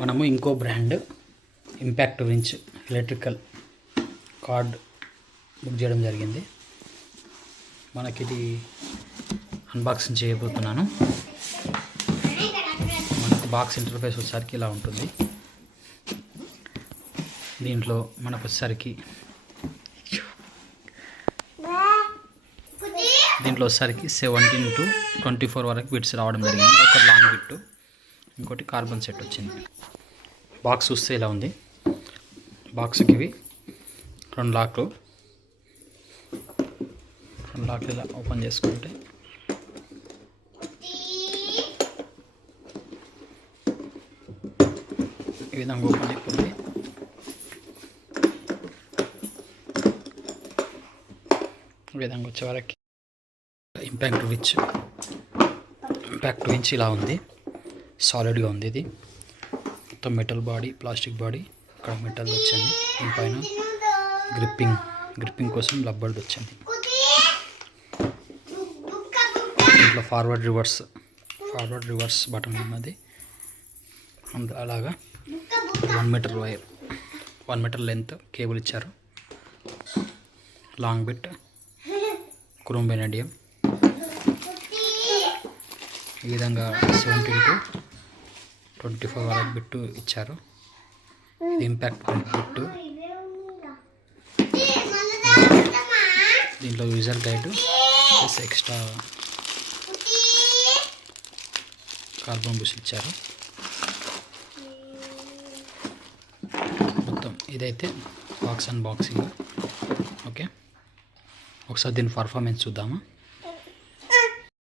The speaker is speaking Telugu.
మనము ఇంకో brand impact winch electrical card book చేయడం జరిగింది. మనకి ఇది అన్బాక్సింగ్ చేయబోతున్నాను. మనకి బాక్స్ ఇంటర్ఫేస్ వచ్చేసరికి ఇలా ఉంటుంది. దీంట్లో మనకు వచ్చేసరికి 17 to 24 వరకు బిట్స్ రావడం జరిగింది. ఒక లాంగ్ బిట్, ఇంకోటి కార్బన్ సెట్ వచ్చింది. బాక్స్ చూస్తే ఇలా ఉంది. బాక్స్కి ఇవి 2 లాక్లు ఇలా ఓపెన్ చేసుకుంటే ఈ విధంగా ఓపెన్ అయిపోతుంది. ఈ విధంగా వచ్చే వరకు ఇంపాక్ట్ వించ్ ఇలా ఉంది. సాలిడ్గా ఉంది. ఇది మొత్తం మెటల్ బాడీ, ప్లాస్టిక్ బాడీ, ఇక్కడ మెటల్ వచ్చింది. దీనిపైన గ్రిప్పింగ్ కోసం రబ్బర్ది వచ్చింది. దీంట్లో ఫార్వర్డ్ రివర్స్ బటన్ ఉన్నది. అలాగా 1 metre wire, 1 metre length cable ఇచ్చారు. Long bit, chrome vanadium. ఈ విధంగా 17 to 24 వరకు బిట్టు ఇచ్చారు. Impact bit. దీంట్లో user guide plus extra carbon brush ఇచ్చారు. మొత్తం ఇదైతే బాక్స్ అన్బాక్సింగ్. ఓకే, ఒకసారి దీని పర్ఫార్మెన్స్ చూద్దామా.